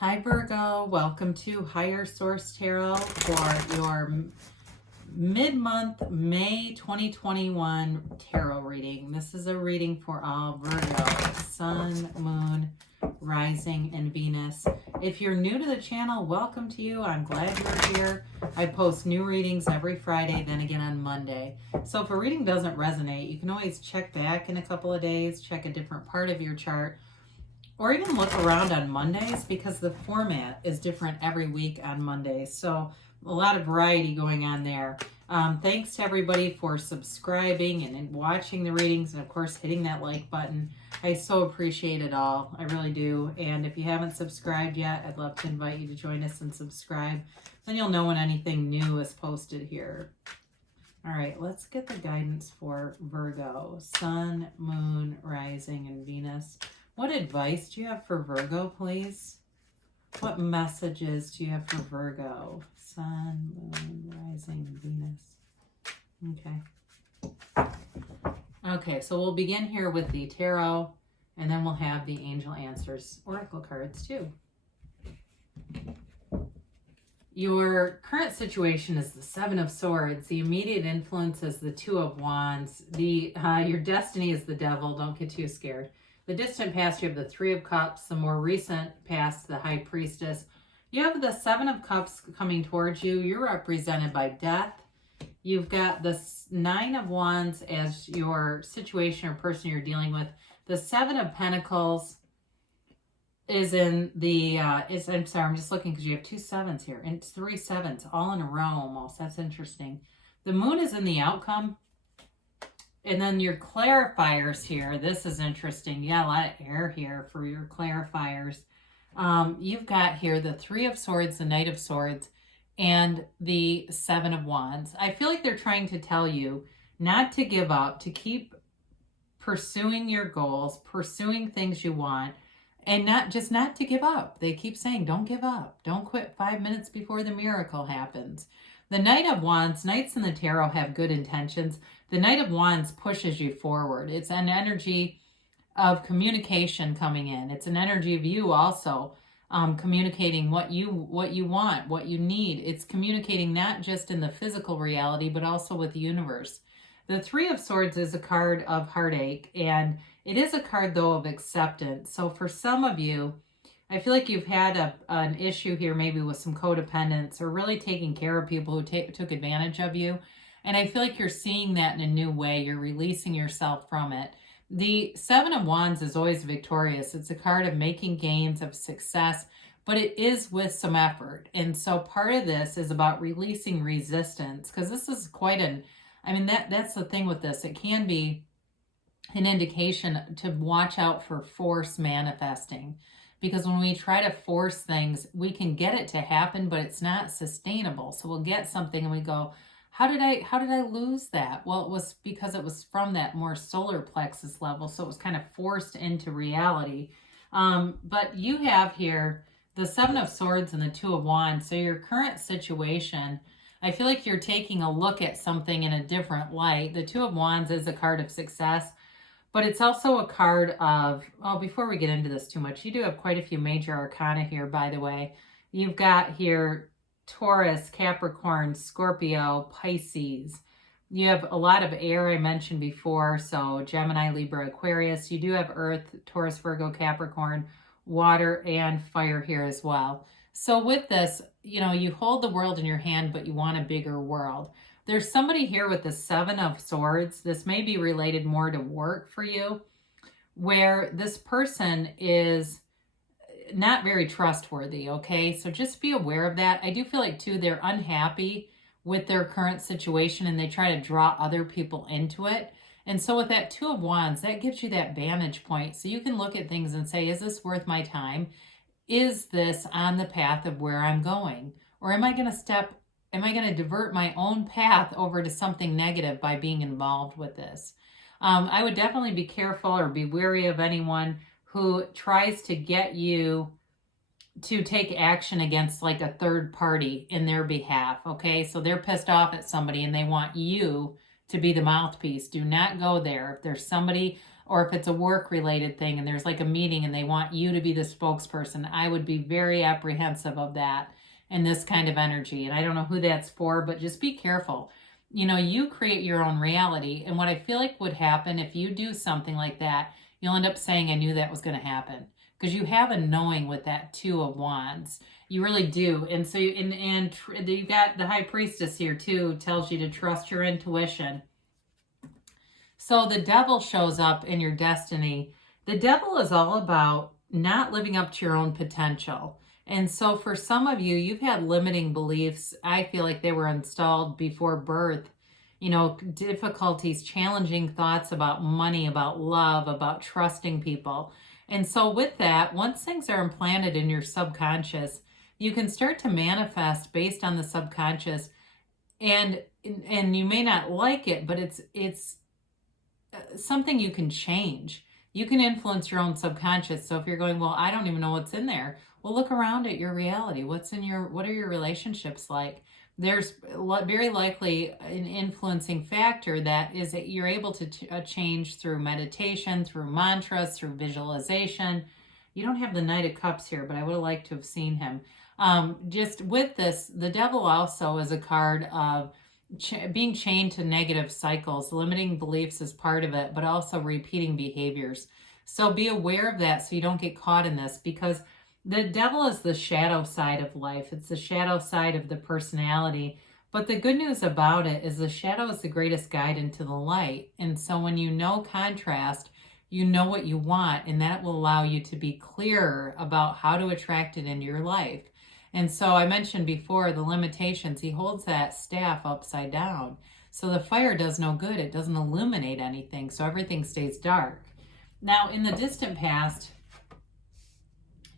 Hi Virgo, welcome to Higher Source Tarot for your mid-month May 2021 tarot reading. This is a reading for all Virgo, Sun, Moon, Rising, and Venus. If you're new to the channel, welcome to you. I'm glad you're here. I post new readings every Friday, then again on Monday. So if a reading doesn't resonate, you can always check back in a couple of days, check a different part of your chart, or even look around on Mondays because the format is different every week on Mondays. So a lot of variety going on there. Thanks to everybody for subscribing and watching the readings and, of course, hitting that like button. I so appreciate it all. I really do. And if you haven't subscribed yet, I'd love to invite you to join us and subscribe. Then you'll know when anything new is posted here. All right, let's get the guidance for Virgo, Sun, Moon, Rising, and Venus. What advice do you have for Virgo, please? What messages do you have for Virgo? Sun, Moon, Rising, and Venus. Okay, so we'll begin here with the tarot, and then we'll have the Angel Answers Oracle cards too. Your current situation is the Seven of Swords. The immediate influence is the Two of Wands. Your destiny is the Devil. Don't get too scared. The distant past, you have the Three of Cups. The more recent past, the High Priestess. You have the Seven of Cups coming towards you. You're represented by death. You've got the Nine of Wands as your situation or person you're dealing with. The Seven of Pentacles is in the, I'm sorry, I'm just looking because you have two sevens here. And it's three sevens all in a row almost. That's interesting. The Moon is in the outcome. And then your clarifiers here, this is interesting. Yeah, a lot of air here for your clarifiers. You've got here the Three of Swords, the Knight of Swords, and the Seven of Wands. I feel like they're trying to tell you not to give up, to keep pursuing your goals, pursuing things you want, and not to give up. They keep saying, don't give up. Don't quit 5 minutes before the miracle happens. The Knight of Wands, Knights in the Tarot have good intentions. The Knight of Wands pushes you forward. It's an energy of communication coming in. It's an energy of you also communicating what you want, what you need. It's communicating not just in the physical reality, but also with the universe. The Three of Swords is a card of heartache, and it is a card, though, of acceptance. So for some of you, I feel like you've had an issue here maybe with some codependence or really taking care of people who took advantage of you. And I feel like you're seeing that in a new way. You're releasing yourself from it. The Seven of Wands is always victorious. It's a card of making gains, of success, but it is with some effort. And so part of this is about releasing resistance, because this is quite that's the thing with this. It can be an indication to watch out for force manifesting. Because when we try to force things, we can get it to happen, but it's not sustainable. So we'll get something and we go, how did I lose that? Well, it was because it was from that more solar plexus level. So it was kind of forced into reality. But you have here the Seven of Swords and the Two of Wands. So your current situation, I feel like you're taking a look at something in a different light. The Two of Wands is a card of success. But it's also a card of, before we get into this too much, you do have quite a few major arcana here, by the way. You've got here Taurus, Capricorn, Scorpio, Pisces. You have a lot of air I mentioned before, so Gemini, Libra, Aquarius. You do have Earth, Taurus, Virgo, Capricorn, water, and fire here as well. So with this, you hold the world in your hand, but you want a bigger world. There's somebody here with the Seven of Swords. This may be related more to work for you, where this person is not very trustworthy, okay? So just be aware of that. I do feel like, too, they're unhappy with their current situation, and they try to draw other people into it. And so with that Two of Wands, that gives you that vantage point. So you can look at things and say, is this worth my time? Is this on the path of where I'm going? Or am I going to divert my own path over to something negative by being involved with this? I would definitely be careful or be wary of anyone who tries to get you to take action against like a third party in their behalf, okay? So they're pissed off at somebody and they want you to be the mouthpiece. Do not go there. If there's somebody or if it's a work related thing and there's like a meeting and they want you to be the spokesperson, I would be very apprehensive of that and this kind of energy. And I don't know who that's for, but just be careful. You know, you create your own reality. And what I feel like would happen if you do something like that, you'll end up saying, I knew that was going to happen. Because you have a knowing with that Two of Wands. You really do. And so, you got the High Priestess here too, tells you to trust your intuition. So the devil shows up in your destiny. The devil is all about not living up to your own potential. And so for some of you, you've had limiting beliefs. I feel like they were installed before birth. You know, difficulties, challenging thoughts about money, about love, about trusting people. And so with that, once things are implanted in your subconscious, you can start to manifest based on the subconscious. And you may not like it, but it's something you can change. You can influence your own subconscious. So if you're going, well, I don't even know what's in there. Well, look around at your reality. What are your relationships like? There's very likely an influencing factor that is that you're able to change through meditation, through mantras, through visualization. You don't have the Knight of Cups here, but I would have liked to have seen him. Just with this, the devil also is a card of being chained to negative cycles. Limiting beliefs is part of it, but also repeating behaviors. So be aware of that so you don't get caught in this, because the devil is the shadow side of life. It's the shadow side of the personality. But the good news about it is the shadow is the greatest guide into the light. And so when you know contrast, you know what you want, and that will allow you to be clearer about how to attract it into your life. And so I mentioned before the limitations. He holds that staff upside down. So the fire does no good. It doesn't illuminate anything. So everything stays dark. Now, in the distant past,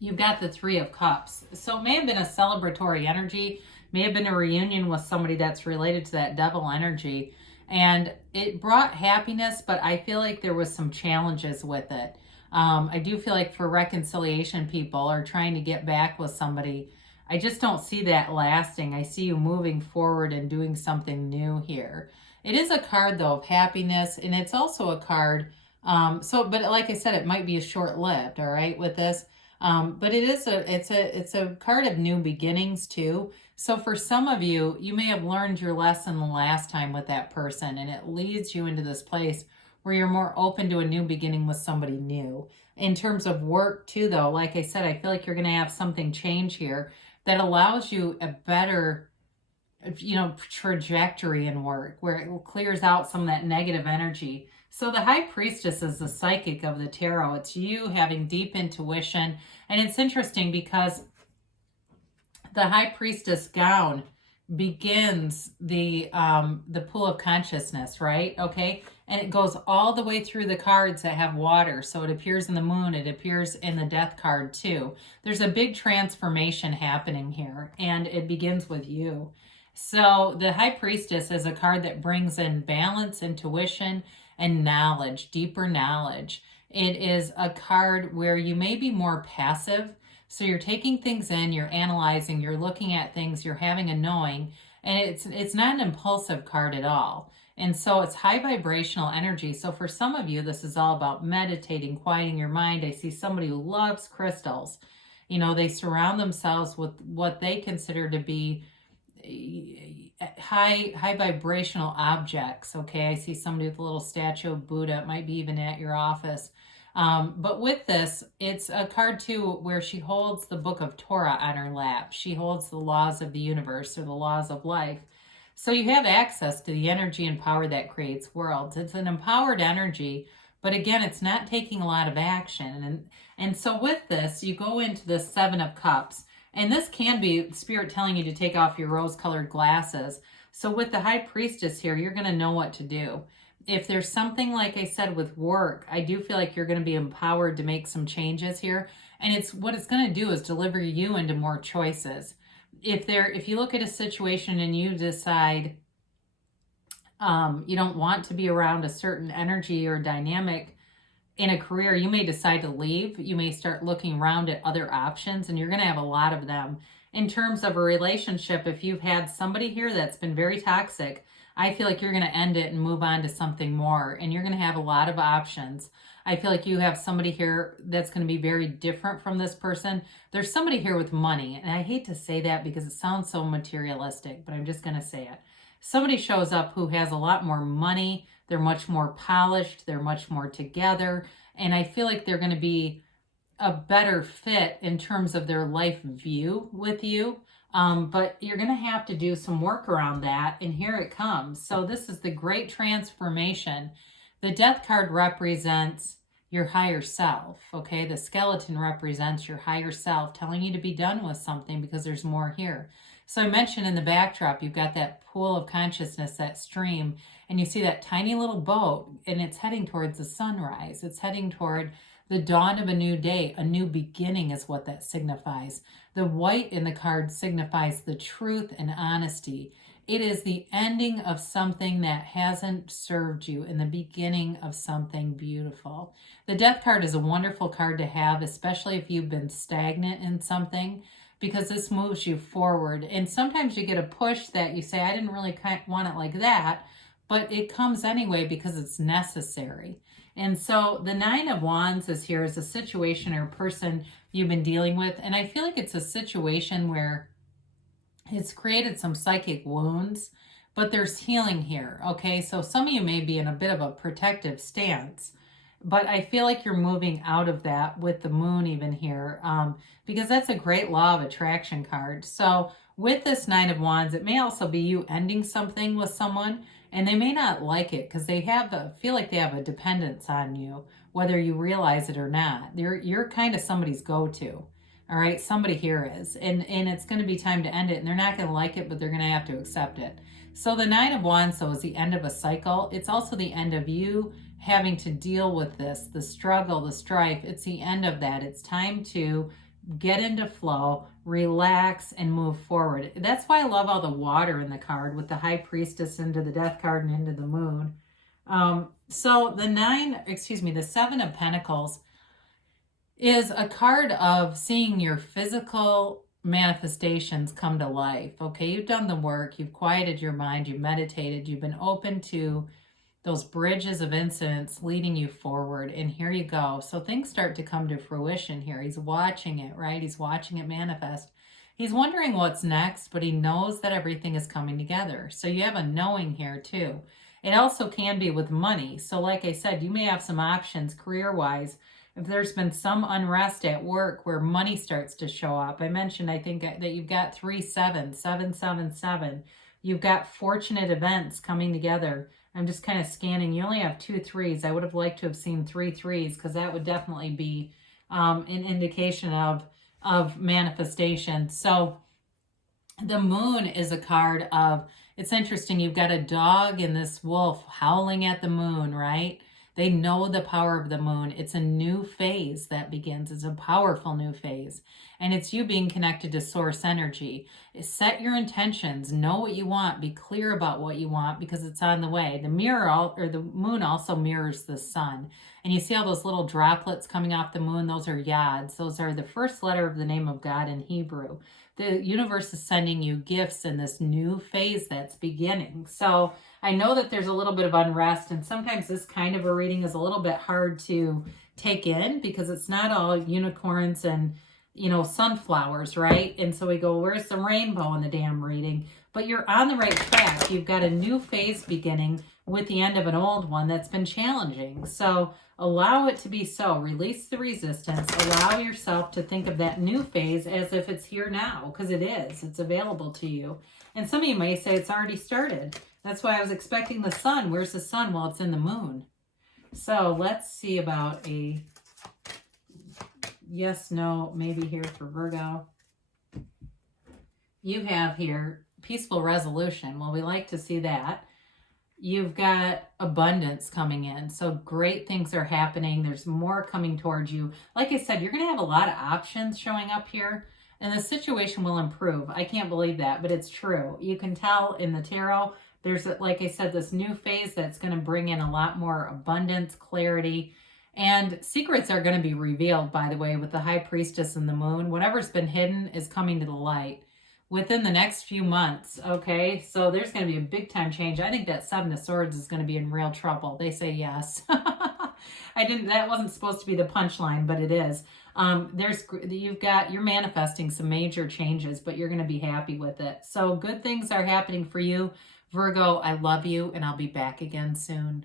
you've got the Three of Cups. So it may have been a celebratory energy, may have been a reunion with somebody that's related to that devil energy. And it brought happiness, but I feel like there was some challenges with it. I do feel like for reconciliation, people are trying to get back with somebody. I just don't see that lasting. I see you moving forward and doing something new here. It is a card, though, of happiness, and it's also a card. But like I said, it might be short-lived, all right, with this. But it's a card of new beginnings too. So for some of you, you may have learned your lesson the last time with that person, and it leads you into this place where you're more open to a new beginning with somebody new. In terms of work too, though, like I said, I feel like you're going to have something change here that allows you a better, trajectory in work, where it clears out some of that negative energy. So the High Priestess is the psychic of the tarot. It's you having deep intuition. And it's interesting because the High Priestess gown begins the pool of consciousness, right? Okay. And it goes all the way through the cards that have water. So it appears in the moon. It appears in the death card too. There's a big transformation happening here, and it begins with you. So the High Priestess is a card that brings in balance, intuition, and knowledge, deeper knowledge. It is a card where you may be more passive. So you're taking things in, you're analyzing, you're looking at things, you're having a knowing, and it's not an impulsive card at all. And so it's high vibrational energy. So for some of you, this is all about meditating, quieting your mind. I see somebody who loves crystals. They surround themselves with what they consider to be high vibrational objects. Okay, I see somebody with a little statue of Buddha. It might be even at your office. But with this, it's a card too where she holds the book of Torah on her lap. She holds the laws of the universe, or the laws of life. So you have access to the energy and power that creates worlds. It's an empowered energy, but again, it's not taking a lot of action. And so with this, you go into the Seven of Cups. And this can be Spirit telling you to take off your rose-colored glasses. So with the High Priestess here, you're going to know what to do. If there's something, like I said, with work, I do feel like you're going to be empowered to make some changes here. And what it's going to do is deliver you into more choices. If you look at a situation and you decide you don't want to be around a certain energy or dynamic in a career, you may decide to leave. You may start looking around at other options, and you're going to have a lot of them. In terms of a relationship, if you've had somebody here that's been very toxic, I feel like you're going to end it and move on to something more, and you're going to have a lot of options. I feel like you have somebody here that's going to be very different from this person. There's somebody here with money, and I hate to say that because it sounds so materialistic, but I'm just going to say it. Somebody shows up who has a lot more money. They're much more polished. They're much more together. And I feel like they're going to be a better fit in terms of their life view with you. But you're going to have to do some work around that. And here it comes. So this is the great transformation. The death card represents your higher self. Okay. The skeleton represents your higher self telling you to be done with something because there's more here. So I mentioned in the backdrop, you've got that pool of consciousness, that stream, and you see that tiny little boat, and it's heading towards the sunrise. It's heading toward the dawn of a new day. A new beginning is what that signifies. The white in the card signifies the truth and honesty. It is the ending of something that hasn't served you and the beginning of something beautiful. The death card is a wonderful card to have, especially if you've been stagnant in something, because this moves you forward. And sometimes you get a push that you say, I didn't really want it like that, but it comes anyway because it's necessary. And so the Nine of Wands is here as a situation or person you've been dealing with. And I feel like it's a situation where it's created some psychic wounds, but there's healing here. Okay, so some of you may be in a bit of a protective stance, but I feel like you're moving out of that with the moon even here, because that's a great law of attraction card. So with this Nine of Wands, it may also be you ending something with someone, and they may not like it because they feel like they have a dependence on you, whether you realize it or not. You're kind of somebody's go-to. All right, somebody here is, and it's going to be time to end it, and they're not going to like it, but they're going to have to accept it. So the Nine of Wands, so, is the end of a cycle. It's also the end of you having to deal with this, the struggle, the strife. It's the end of that. It's time to get into flow, relax, and move forward. That's why I love all the water in the card with the High Priestess into the Death card and into the Moon. So the Seven of Pentacles is a card of seeing your physical manifestations come to life. Okay, you've done the work, you've quieted your mind, you've meditated, you've been open to those bridges of incidents leading you forward, and here you go. So things start to come to fruition here. He's watching it, right? He's watching it manifest. He's wondering what's next, but he knows that everything is coming together. So you have a knowing here too. It also can be with money. So like I said, you may have some options career-wise. If there's been some unrest at work where money starts to show up. I mentioned, I think, that you've got 3 7s, 777. You've got fortunate events coming together. I'm just kind of scanning. You only have 2 3s. I would have liked to have seen 3 3s because that would definitely be an indication of manifestation. So the Moon is a card of, it's interesting. You've got a dog and this wolf howling at the moon, right? They know the power of the moon. It's a new phase that begins. It's a powerful new phase. And it's you being connected to source energy. Set your intentions. Know what you want. Be clear about what you want because it's on the way. The the moon also mirrors the sun. And you see all those little droplets coming off the moon? Those are yads. Those are the first letter of the name of God in Hebrew. The universe is sending you gifts in this new phase that's beginning. So I know that there's a little bit of unrest, and sometimes this kind of a reading is a little bit hard to take in because it's not all unicorns and, sunflowers, right? And so we go, where's the rainbow in the damn reading? But you're on the right track. You've got a new phase beginning with the end of an old one that's been challenging. So allow it to be so. Release the resistance. Allow yourself to think of that new phase as if it's here now, because it is. It's available to you. And some of you may say it's already started. That's why I was expecting the sun. Where's the sun? Well, it's in the moon. So let's see about a yes, no, maybe here for Virgo. You have here peaceful resolution. Well, we like to see that. You've got abundance coming in. So great things are happening. There's more coming towards you. Like I said, you're going to have a lot of options showing up here. And the situation will improve. I can't believe that, but it's true. You can tell in the tarot, there's, like I said, this new phase that's going to bring in a lot more abundance, clarity, and secrets are going to be revealed, by the way, with the High Priestess and the Moon. Whatever's been hidden is coming to the light within the next few months, okay? So there's going to be a big time change. I think that Seven of Swords is going to be in real trouble. They say yes. That wasn't supposed to be the punchline, but it is. You're manifesting some major changes, but you're going to be happy with it. So good things are happening for you. Virgo, I love you, and I'll be back again soon.